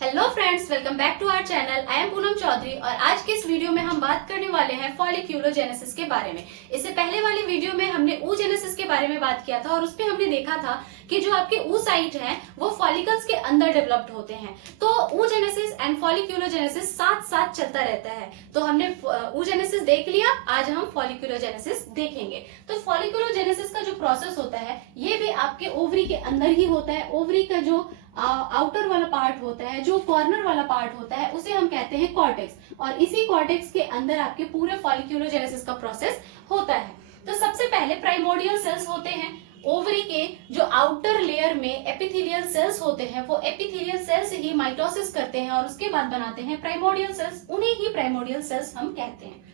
Hello friends, welcome back to our channel. I am Poonam Chaudhary और आज के इस वीडियो में हम बात करने वाले हैं फॉलिक्यूलोजेनेसिस के बारे में। इससे पहले वाली वीडियो में हमने oogenesis के बारे में बात किया था और उसमें हमने देखा था कि जो आपके oocyte हैं वो फॉलिकल्स के अंदर डेवलप्ड होते हैं। तो oogenesis एंड फॉलिक्यूलोजेनेसिस साथ साथ चलता रहता है। तो हमने oogenesis देख लिया, आज हम फॉलिक्यूलोजेनेसिस देखेंगे। तो फॉलिक्यूलोजेनेसिस का जो प्रोसेस होता है ये भी आपके ओवरी के अंदर ही होता है। ओवरी का जो आउटर वाला पार्ट होता है, जो कॉर्नर वाला पार्ट होता है, उसे हम कहते हैं कॉर्टेक्स। और इसी कॉर्टेक्स के अंदर आपके पूरे फॉलिक्यूलोजेनेसिस का प्रोसेस होता है। तो सबसे पहले प्राइमोर्डियल सेल्स होते हैं। ओवरी के जो आउटर लेयर में एपिथेलियल सेल्स होते हैं, वो एपिथेलियल सेल्स ही माइटोसिस करते हैं और उसके बाद बनाते हैं प्राइमोर्डियल सेल्स। उन्हें ही प्राइमोर्डियल सेल्स हम कहते हैं।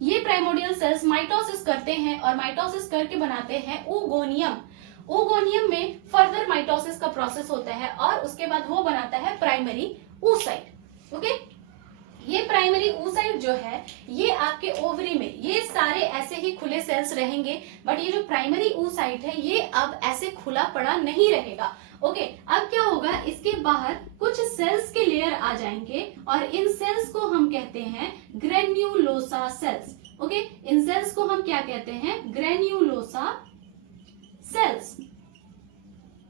ये प्राइमोर्डियल सेल्स माइटोसिस करते हैं और माइटोसिस करके बनाते हैं oogonia। oogonia में फर्दर माइटोसिस का प्रोसेस होता है और उसके बाद वो बनाता है प्राइमरी oocyte। ओके, ये प्राइमरी oocyte जो है ये आपके ओवरी में ये सारे ऐसे ही खुले सेल्स रहेंगे, बट ये जो प्राइमरी oocyte है ये अब ऐसे खुला पड़ा नहीं रहेगा। ओके, अब क्या होगा, इसके बाहर कुछ सेल्स के लेयर आ जाएंगे और इन सेल्स को हम कहते हैं ग्रेन्युलोसा सेल्स। ओके, इन सेल्स को हम क्या कहते हैं? Granulosa cells.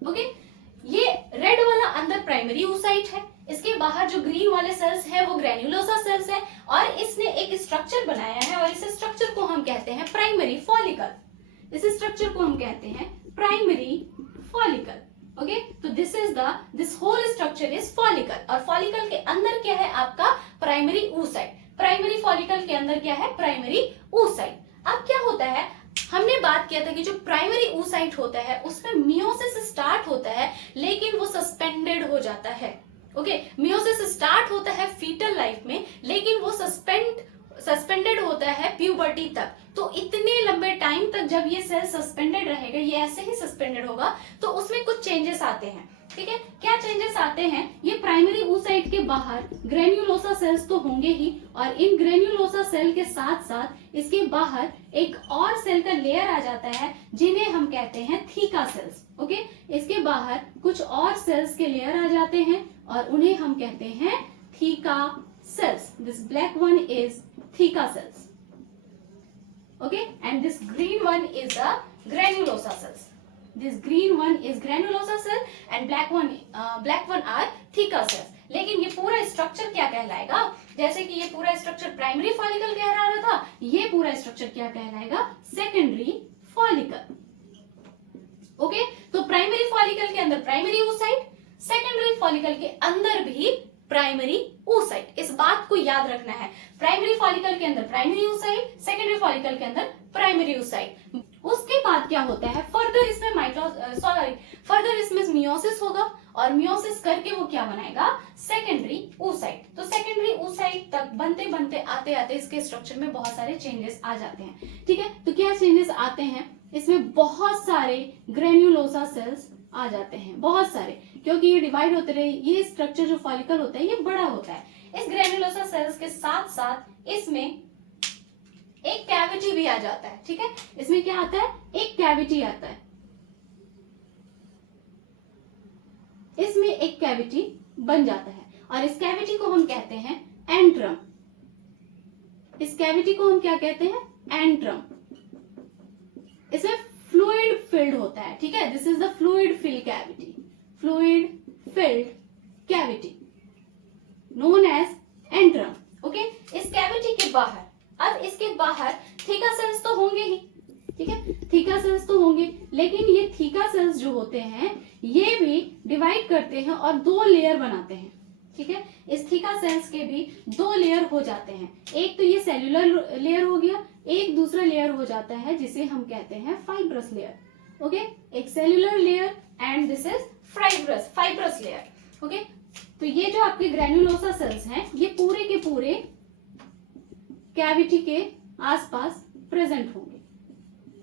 ओके, ये रेड वाला अंदर प्राइमरी oocyte है, इसके बाहर जो ग्रीन वाले सेल्स है वो ग्रेन्युलोसा सेल्स है और इसने एक स्ट्रक्चर बनाया है और इस स्ट्रक्चर को हम कहते हैं प्राइमरी फॉलिकल। इस स्ट्रक्चर को हम कहते हैं प्राइमरी फॉलिकल। ओके, तो this whole structure is follicle और फॉलिकल के अंदर क्या है? आपका प्राइमरी oocyte। प्राइमरी फॉलिकल के अंदर क्या है? Primary oocyte। अब क्या होता है, हमने बात किया था कि जो प्राइमरी oocyte होता है उसमें मियोसिस स्टार्ट होता है लेकिन वो सस्पेंडेड हो जाता है। ओके, मियोसिस स्टार्ट होता है फीटल लाइफ में लेकिन वो सस्पेंडेड होता है प्यूबर्टी तक। तो इतने लंबे टाइम तक जब ये सेल सस्पेंडेड रहेगा, ये ऐसे ही सस्पेंडेड होगा, तो उसमें कुछ चेंजेस आते हैं। ठीक है, क्या चेंजेस आते हैं? ये प्राइमरी oocyte के बाहर ग्रेन्युलोसा सेल्स तो होंगे ही और इन ग्रेन्युलोसा सेल के साथ साथ इसके बाहर एक और सेल का लेयर आ जाता है जिन्हें हम कहते हैं थीका सेल्स। ओके, इसके बाहर कुछ और सेल्स के लेयर आ जाते हैं और उन्हें हम कहते हैं theca sales. This black one is theca sales. Okay, and this green one is the granulosa cells. This green one is granulosa cell and black one are theca cells. लेकिन ये पूरा स्ट्रक्चर क्या कहलाएगा? जैसे कि ये पूरा स्ट्रक्चर प्राइमरी फॉलिकल कह रहा था, ये पूरा स्ट्रक्चर क्या कहलाएगा? Secondary follicle. ओके, तो प्राइमरी फॉलिकल के अंदर प्राइमरी oocyte, सेकेंडरी फॉलिकल के अंदर भी प्राइमरी oocyte। इस बात को याद रखना है, प्राइमरी फॉलिकल के अंदर प्राइमरी oocyte, सेकेंडरी फॉलिकल के अंदर प्राइमरी oocyte। उसके बाद क्या होता है? फर्दर इसमें मियोसिस होगा और मियोसिस करके वो क्या बनाएगा? Secondary oocyte। तो सेकेंडरी oocyte तक बनते बनते आते आते इसके स्ट्रक्चर में बहुत सारे चेंजेस आ जाते हैं। ठीक है, तो क्या चेंजेस आते हैं? इसमें बहुत सारे ग्रेन्युलोसा सेल्स आ जाते हैं, बहुत सारे, क्योंकि ये डिवाइड होते रहे। ये स्ट्रक्चर जो फॉलिकल होता है ये बड़ा होता है। इस ग्रेन्युलोसा सेल्स के साथ साथ इसमें एक कैविटी भी आ जाता है। ठीक है, इसमें क्या आता है? एक कैविटी आता है। इसमें एक कैविटी बन जाता है और इस कैविटी को हम कहते हैं एंट्रम। इस कैविटी को हम क्या कहते हैं? एंट्रम। इसमें फ्लूइड फिल्ड होता है। ठीक है, this is the fluid filled cavity. Fluid filled cavity known as antrum. Okay, इस कैविटी के बाहर, अब इसके बाहर थीका सेल्स तो होंगे ही। ठीक है, थीका सेल्स तो होंगे, लेकिन ये थीका सेल्स जो होते हैं ये भी डिवाइड करते हैं और दो लेयर बनाते हैं। ठीक है, इस थीका सेल्स के भी दो लेयर हो जाते हैं। एक तो ये सेल्यूलर लेयर हो गया, एक दूसरा लेयर हो जाता है जिसे हम कहते हैं फाइब्रस लेयर। ओके, एक cellular layer and this is fibrous layer. Okay, तो ये जो आपके ग्रेन्युलोसा सेल्स हैं ये पूरे के पूरे कैविटी के आसपास प्रेजेंट होंगे।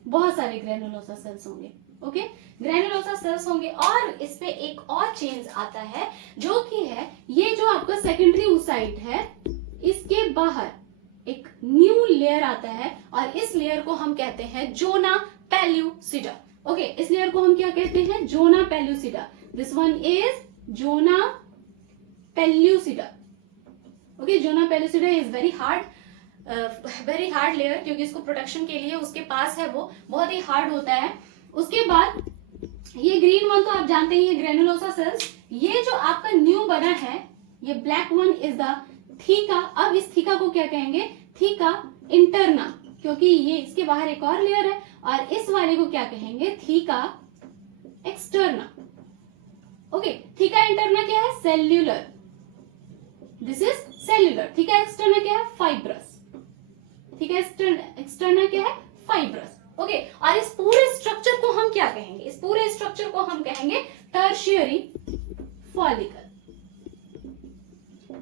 बहुत सारे ग्रेन्युलोसा सेल्स होंगे। ओके, ग्रेन्युलोसा सेल्स होंगे और इसमें एक और चेंज आता है जो कि है ये जो आपका सेकेंडरी oocyte है इसके बाहर एक न्यू लेयर आता है और इस लेयर को हम कहते हैं जोना पेल्यूसिडा। ओके, इस लेयर को हम क्या कहते हैं? Zona pellucida. This one is zona pellucida. Okay, zona pellucida is very hard layer, क्योंकि इसको प्रोटेक्शन के लिए उसके पास है वो बहुत ही हार्ड होता है। उसके बाद ये ग्रीन वन तो आप जानते ही, ग्रेनुलोसा सेल्स। ये जो आपका न्यू बना है, ये black one is the theca. अब इस थीका को क्या कहेंगे? थीका इंटरना, क्योंकि ये इसके बाहर एक और लेयर है। और इस वाले को क्या कहेंगे? Theca externa. Okay, theca interna क्या है? Cellular. This is cellular. Theca externa क्या है? फाइब्रस। थीका एक्सटर्ना क्या है? फाइब्रस। ओके, और इस पूरे स्ट्रक्चर को हम क्या कहेंगे? इस पूरे स्ट्रक्चर को हम कहेंगे टर्शियरी फॉलिकल।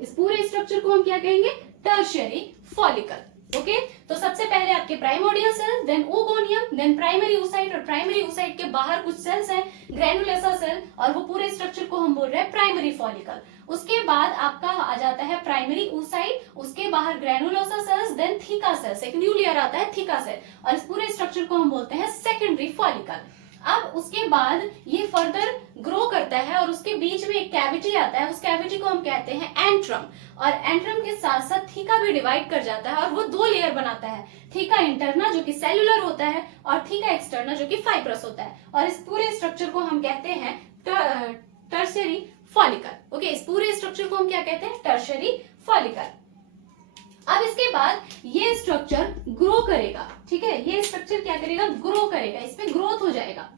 इस पूरे स्ट्रक्चर को हम क्या कहेंगे? Tertiary follicle. ओके, तो सबसे पहले आपके primordial cell, then oogonium, then primary oocyte, और प्राइमरी oocyte के बाहर कुछ सेल्स हैं, ग्रेनुलोसा सेल, और वो पूरे स्ट्रक्चर को हम बोल रहे हैं प्राइमरी फॉलिकल। उसके बाद आपका आ जाता है प्राइमरी oocyte, उसके बाहर granulosa cells, then theca cells, एक न्यू लेयर आता है थीका सेल, और इस पूरे स्ट्रक्चर को हम बोलते हैं सेकेंडरी फॉलिकल। अब उसके बाद ये फर्दर ग्रो करता है और उसके बीच में एक कैविटी आता है, उस कैविटी को हम कहते हैं एंट्रम, और एंट्रम के साथ साथ थीका भी डिवाइड कर जाता है और वो दो लेयर बनाता है, थीका इंटरना जो कि सेल्यूलर होता है और थीका एक्सटर्ना जो कि फाइब्रस होता है, और इस पूरे स्ट्रक्चर को हम कहते हैं टर्शियरी फॉलिकल। ओके, इस पूरे स्ट्रक्चर को हम क्या कहते हैं? Tertiary follicle. अब इसके बाद ये स्ट्रक्चर ग्रो करेगा, ठीक है, ये स्ट्रक्चर क्या करेगा? ग्रो करेगा, इसमें ग्रोथ हो जाएगा,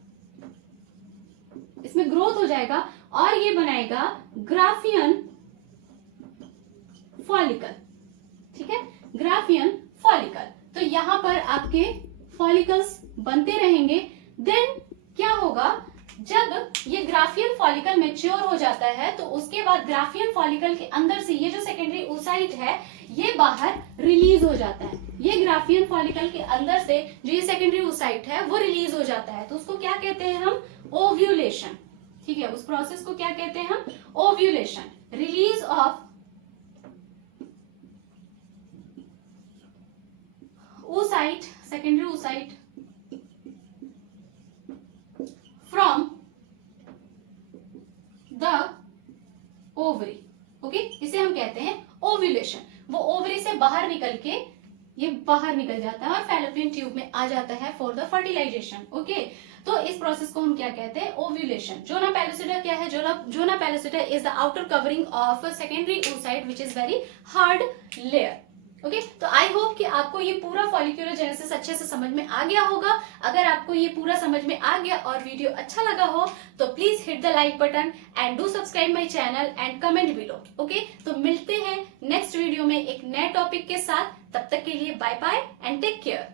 इसमें ग्रोथ हो जाएगा और ये बनाएगा ग्राफियन फॉलिकल। ठीक है, ग्राफियन फॉलिकल। तो यहां पर आपके फॉलिकल्स बनते रहेंगे। देन क्या होगा? जब ये ग्राफियन फॉलिकल मैच्योर हो जाता है तो उसके बाद ग्राफियन फॉलिकल के अंदर से ये जो सेकेंडरी oocyte है ये बाहर रिलीज हो जाता है। ये ग्राफियन फॉलिकल के अंदर से जो ये सेकेंडरी oocyte है वो रिलीज हो जाता है, तो उसको क्या कहते हैं हम? ओव्यूलेशन। ठीक है, उस प्रोसेस को क्या कहते हैं हम? Ovulation. Release of oocyte, secondary oocyte from the ovary। Okay, इसे हम कहते हैं ओव्यूलेशन। वो ओवरी से बाहर निकल के ये बाहर निकल जाता है और फैलोपियन ट्यूब में आ जाता है फॉर द फर्टिलाइजेशन। ओके, तो इस प्रोसेस को हम क्या कहते हैं? ओव्यूलेशन। जोना पेलोसिडा क्या है? Zona pellucida is the outer covering of secondary oocyte which is very hard layer. Okay, तो आई होप कि आपको ये पूरा फॉलिक्यूलर जेनेसिस अच्छे से समझ में आ गया होगा। अगर आपको ये पूरा समझ में आ गया और वीडियो अच्छा लगा हो तो please hit the like button and do subscribe my channel and comment below. Okay, तो मिलते हैं नेक्स्ट वीडियो में एक नए टॉपिक के साथ। तब तक के लिए bye bye and take care.